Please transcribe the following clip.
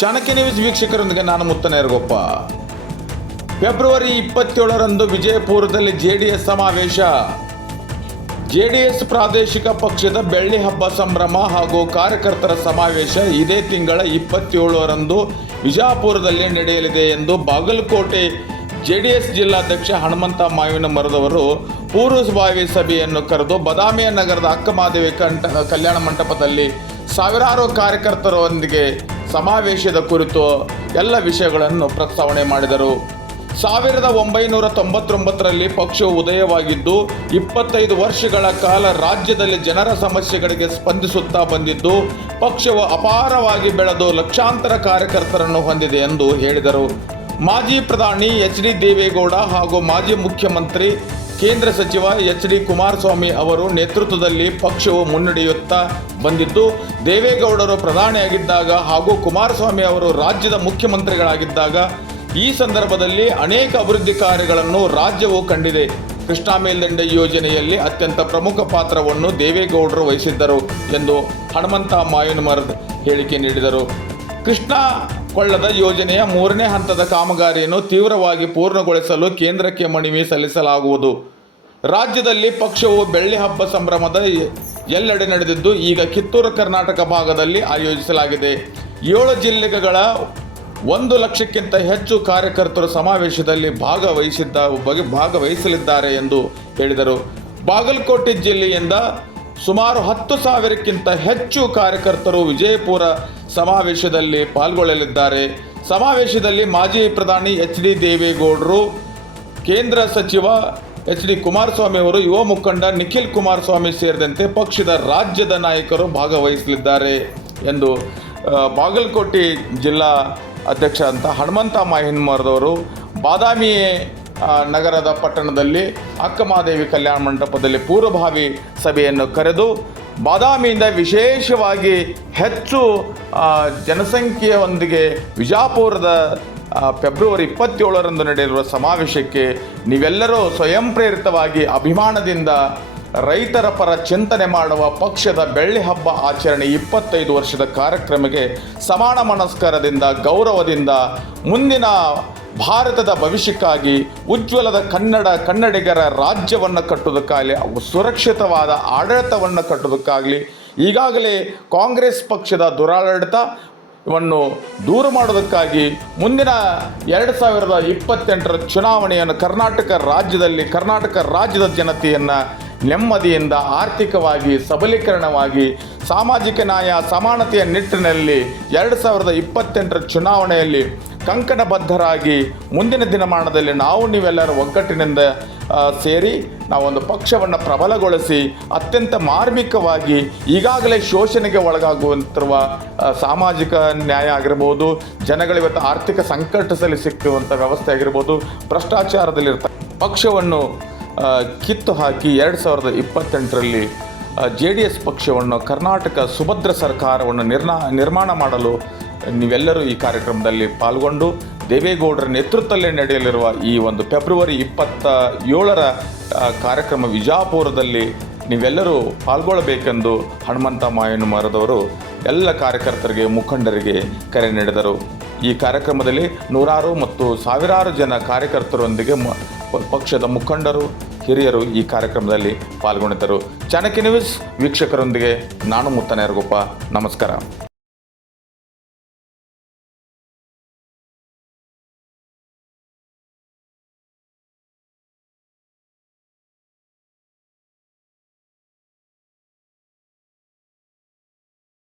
Chanakya news ವೀಕ್ಷಕರೊಂದಿಗೆ ನಾನು ಮುತ್ತನೇರಗೊಪ್ಪ. February 27ರಂದು ವಿಜಯಪುರದಲ್ಲಿ JDS ಸಮಾವೇಶ. ಜೆಡಿಎಸ್ ಪ್ರಾದೇಶಿಕ ಪಕ್ಷದ ಬೆಳ್ಳಿ ಹಬ್ಬ ಸಂಭ್ರಮ ಹಾಗೂ ಕಾರ್ಯಕರ್ತರ ಸಮಾವೇಶ ಇದೇ ತಿಂಗಳ 27ರಂದು ವಿಜಯಪುರದಲ್ಲಿ ನಡೆಯಲಿದೆ ಎಂದು ಬಾಗಲಕೋಟೆ ಜೆಡಿಎಸ್ ಜಿಲ್ಲಾಧ್ಯಕ್ಷ ಹನುಮಂತ ಮಾವಿನಮರದವರು ಪೂರ್ವಭಾವಿ ಸಭೆಯನ್ನು ಕರೆದು ಬದಾಮಿಯ ನಗರದ ಅಕ್ಕಮಹಾದೇವಿ ಕಲ್ಯಾಣ ಮಂಟಪದಲ್ಲಿ ಸಾವಿರಾರು ಕಾರ್ಯಕರ್ತರೊಂದಿಗೆ ಸಮಾವೇಶದ ಕುರಿತು ಎಲ್ಲ ವಿಷಯಗಳನ್ನು ಪ್ರಸ್ತಾವನೆ ಮಾಡಿದರು. 1999ರಲ್ಲಿ ಪಕ್ಷವು ಉದಯವಾಗಿದ್ದು 25 ವರ್ಷಗಳ ಕಾಲ ರಾಜ್ಯದಲ್ಲಿ ಜನರ ಸಮಸ್ಯೆಗಳಿಗೆ ಸ್ಪಂದಿಸುತ್ತಾ ಬಂದಿದ್ದು ಪಕ್ಷವು ಅಪಾರವಾಗಿ ಬೆಳೆದು ಲಕ್ಷಾಂತರ ಕಾರ್ಯಕರ್ತರನ್ನು ಹೊಂದಿದೆ ಎಂದು ಹೇಳಿದರು. ಮಾಜಿ ಪ್ರಧಾನಿ ಎಚ್.ಡಿ. ದೇವೇಗೌಡ ಹಾಗೂ ಮಾಜಿ ಮುಖ್ಯಮಂತ್ರಿ ಕೇಂದ್ರ ಸಚಿವ ಎಚ್.ಡಿ. ಕುಮಾರಸ್ವಾಮಿ ಅವರು ನೇತೃತ್ವದಲ್ಲಿ ಪಕ್ಷವು ಮುನ್ನಡೆಯುತ್ತಾ ಬಂದಿದ್ದು ದೇವೇಗೌಡರು ಪ್ರಧಾನಿಯಾಗಿದ್ದಾಗ ಹಾಗೂ ಕುಮಾರಸ್ವಾಮಿ ಅವರು ರಾಜ್ಯದ ಮುಖ್ಯಮಂತ್ರಿಗಳಾಗಿದ್ದಾಗ ಈ ಸಂದರ್ಭದಲ್ಲಿ ಅನೇಕ ಅಭಿವೃದ್ಧಿ ಕಾರ್ಯಗಳನ್ನು ರಾಜ್ಯವು ಕಂಡಿದೆ. ಕೃಷ್ಣಾ ಮೇಲ್ದಂಡೆ ಯೋಜನೆಯಲ್ಲಿ ಅತ್ಯಂತ ಪ್ರಮುಖ ಪಾತ್ರವನ್ನು ದೇವೇಗೌಡರು ವಹಿಸಿದ್ದರು ಎಂದು ಹನುಮಂತ ಮಾವಿನಮರದ ಹೇಳಿಕೆ ನೀಡಿದರು. ಕೃಷ್ಣಾ ಕೊಳ್ಳದ ಯೋಜನೆಯ 3ನೇ ಹಂತದ ಕಾಮಗಾರಿಯನ್ನು ತೀವ್ರವಾಗಿ ಪೂರ್ಣಗೊಳಿಸಲು ಕೇಂದ್ರಕ್ಕೆ ಮನವಿ ಸಲ್ಲಿಸಲಾಗುವುದು. ರಾಜ್ಯದಲ್ಲಿ ಪಕ್ಷವು ಬೆಳ್ಳಿ ಹಬ್ಬ ಸಂಭ್ರಮದ ಎಲ್ಲೆಡೆ ನಡೆದಿದ್ದು ಈಗ ಕಿತ್ತೂರು ಕರ್ನಾಟಕ ಭಾಗದಲ್ಲಿ ಆಯೋಜಿಸಲಾಗಿದೆ. 7 ಜಿಲ್ಲೆಗಳ 1 ಲಕ್ಷಕ್ಕಿಂತ ಹೆಚ್ಚು ಕಾರ್ಯಕರ್ತರು ಸಮಾವೇಶದಲ್ಲಿ ಭಾಗವಹಿಸಲಿದ್ದಾರೆ ಎಂದು ಹೇಳಿದರು. ಬಾಗಲಕೋಟೆ ಜಿಲ್ಲೆಯಿಂದ ಸುಮಾರು 10,000ಕ್ಕಿಂತ ಹೆಚ್ಚು ಕಾರ್ಯಕರ್ತರು ವಿಜಯಪುರ ಸಮಾವೇಶದಲ್ಲಿ ಪಾಲ್ಗೊಳ್ಳಲಿದ್ದಾರೆ. ಸಮಾವೇಶದಲ್ಲಿ ಮಾಜಿ ಪ್ರಧಾನಿ ಎಚ್.ಡಿ. ದೇವೇಗೌಡರು, ಕೇಂದ್ರ ಸಚಿವ ಎಚ್.ಡಿ. ಕುಮಾರಸ್ವಾಮಿ ಅವರು, ಯುವ ಮುಖಂಡ ನಿಖಿಲ್ ಕುಮಾರಸ್ವಾಮಿ ಸೇರಿದಂತೆ ಪಕ್ಷದ ರಾಜ್ಯದ ನಾಯಕರು ಭಾಗವಹಿಸಲಿದ್ದಾರೆ ಎಂದು ಬಾಗಲಕೋಟೆ ಜಿಲ್ಲಾ ಅಧ್ಯಕ್ಷ ಅಂತ ಹನುಮಂತ ಮಾವಿನಮರದವರು ಬಾದಾಮಿ ನಗರದ ಪಟ್ಟಣದಲ್ಲಿ ಅಕ್ಕಮಹಾದೇವಿ ಕಲ್ಯಾಣ ಮಂಟಪದಲ್ಲಿ ಪೂರ್ವಭಾವಿ ಸಭೆಯನ್ನು ಕರೆದು ಬಾದಾಮಿಯಿಂದ ವಿಶೇಷವಾಗಿ ಹೆಚ್ಚು ಜನಸಂಖ್ಯೆಯೊಂದಿಗೆ ವಿಜಯಪುರದ ಫೆಬ್ರವರಿ 27ರಂದು ನಡೆಯಲಿರುವ ಸಮಾವೇಶಕ್ಕೆ ನೀವೆಲ್ಲರೂ ಸ್ವಯಂ ಪ್ರೇರಿತವಾಗಿ ಅಭಿಮಾನದಿಂದ ರೈತರ ಪರ ಚಿಂತನೆ ಮಾಡುವ ಪಕ್ಷದ ಬೆಳ್ಳಿ ಹಬ್ಬ ಆಚರಣೆ 25 ವರ್ಷದ ಕಾರ್ಯಕ್ರಮಕ್ಕೆ ಸಮಾನ ಮನಸ್ಕರದಿಂದ ಗೌರವದಿಂದ ಮುಂದಿನ ಭಾರತದ ಭವಿಷ್ಯಕ್ಕಾಗಿ ಉಜ್ವಲದ ಕನ್ನಡಿಗರ ರಾಜ್ಯವನ್ನು ಕಟ್ಟುವುದಕ್ಕಾಗಲಿ ಸುರಕ್ಷಿತವಾದ ಆಡಳಿತವನ್ನು ಕಟ್ಟುವುದಕ್ಕಾಗಲಿ ಈಗಾಗಲೇ ಕಾಂಗ್ರೆಸ್ ಪಕ್ಷದ ದುರಾಡಳಿತವನ್ನು ದೂರ ಮಾಡೋದಕ್ಕಾಗಿ ಮುಂದಿನ 2028ರ ಚುನಾವಣೆಯನ್ನು ಕರ್ನಾಟಕ ರಾಜ್ಯದ ಜನತೆಯನ್ನು ನೆಮ್ಮದಿಯಿಂದ ಆರ್ಥಿಕವಾಗಿ ಸಬಲೀಕರಣವಾಗಿ ಸಾಮಾಜಿಕ ನ್ಯಾಯ ಸಮಾನತೆಯ ನಿಟ್ಟಿನಲ್ಲಿ 2028ರ ಚುನಾವಣೆಯಲ್ಲಿ ಕಂಕಣಬದ್ಧರಾಗಿ ಮುಂದಿನ ದಿನಮಾನದಲ್ಲಿ ನೀವೆಲ್ಲರೂ ಒಗ್ಗಟ್ಟಿನಿಂದ ಸೇರಿ ನಾವೊಂದು ಪಕ್ಷವನ್ನು ಪ್ರಬಲಗೊಳಿಸಿ ಅತ್ಯಂತ ಮಾರ್ಮಿಕವಾಗಿ ಈಗಾಗಲೇ ಶೋಷಣೆಗೆ ಒಳಗಾಗುವಂತಿರುವ ಸಾಮಾಜಿಕ ನ್ಯಾಯ ಆಗಿರ್ಬೋದು, ಜನಗಳಿವತ್ತು ಆರ್ಥಿಕ ಸಂಕಟದಲ್ಲಿ ಸಿಕ್ಕುವಂಥ ವ್ಯವಸ್ಥೆ ಆಗಿರ್ಬೋದು, ಭ್ರಷ್ಟಾಚಾರದಲ್ಲಿರ್ತ ಪಕ್ಷವನ್ನು ಕಿತ್ತು ಹಾಕಿ 2028ರಲ್ಲಿ ಜೆಡಿಎಸ್ ಪಕ್ಷವನ್ನು ಕರ್ನಾಟಕ ಸುಭದ್ರ ಸರ್ಕಾರವನ್ನು ನಿರ್ಮಾಣ ಮಾಡಲು ನೀವೆಲ್ಲರೂ ಈ ಕಾರ್ಯಕ್ರಮದಲ್ಲಿ ಪಾಲ್ಗೊಂಡು ದೇವೇಗೌಡರ ನೇತೃತ್ವದಲ್ಲಿ ನಡೆಯಲಿರುವ ಈ ಒಂದು ಫೆಬ್ರವರಿ 27ರ ಕಾರ್ಯಕ್ರಮ ವಿಜಯಪುರದಲ್ಲಿ ನೀವೆಲ್ಲರೂ ಪಾಲ್ಗೊಳ್ಳಬೇಕೆಂದು ಹನುಮಂತ ಮಾವಿನಮರದವರು ಎಲ್ಲ ಕಾರ್ಯಕರ್ತರಿಗೆ ಮುಖಂಡರಿಗೆ ಕರೆ ನೀಡಿದರು. ಈ ಕಾರ್ಯಕ್ರಮದಲ್ಲಿ ನೂರಾರು ಮತ್ತು ಸಾವಿರಾರು ಜನ ಕಾರ್ಯಕರ್ತರೊಂದಿಗೆ ಪಕ್ಷದ ಮುಖಂಡರು ಹಿರಿಯರು ಈ ಕಾರ್ಯಕ್ರಮದಲ್ಲಿ ಪಾಲ್ಗೊಂಡಿದ್ದರು. ಚಾಣಕ್ಯ ನ್ಯೂಸ್ ವೀಕ್ಷಕರೊಂದಿಗೆ ನಾನು ಮುತ್ತನೇರಗೊಪ್ಪ. ನಮಸ್ಕಾರ.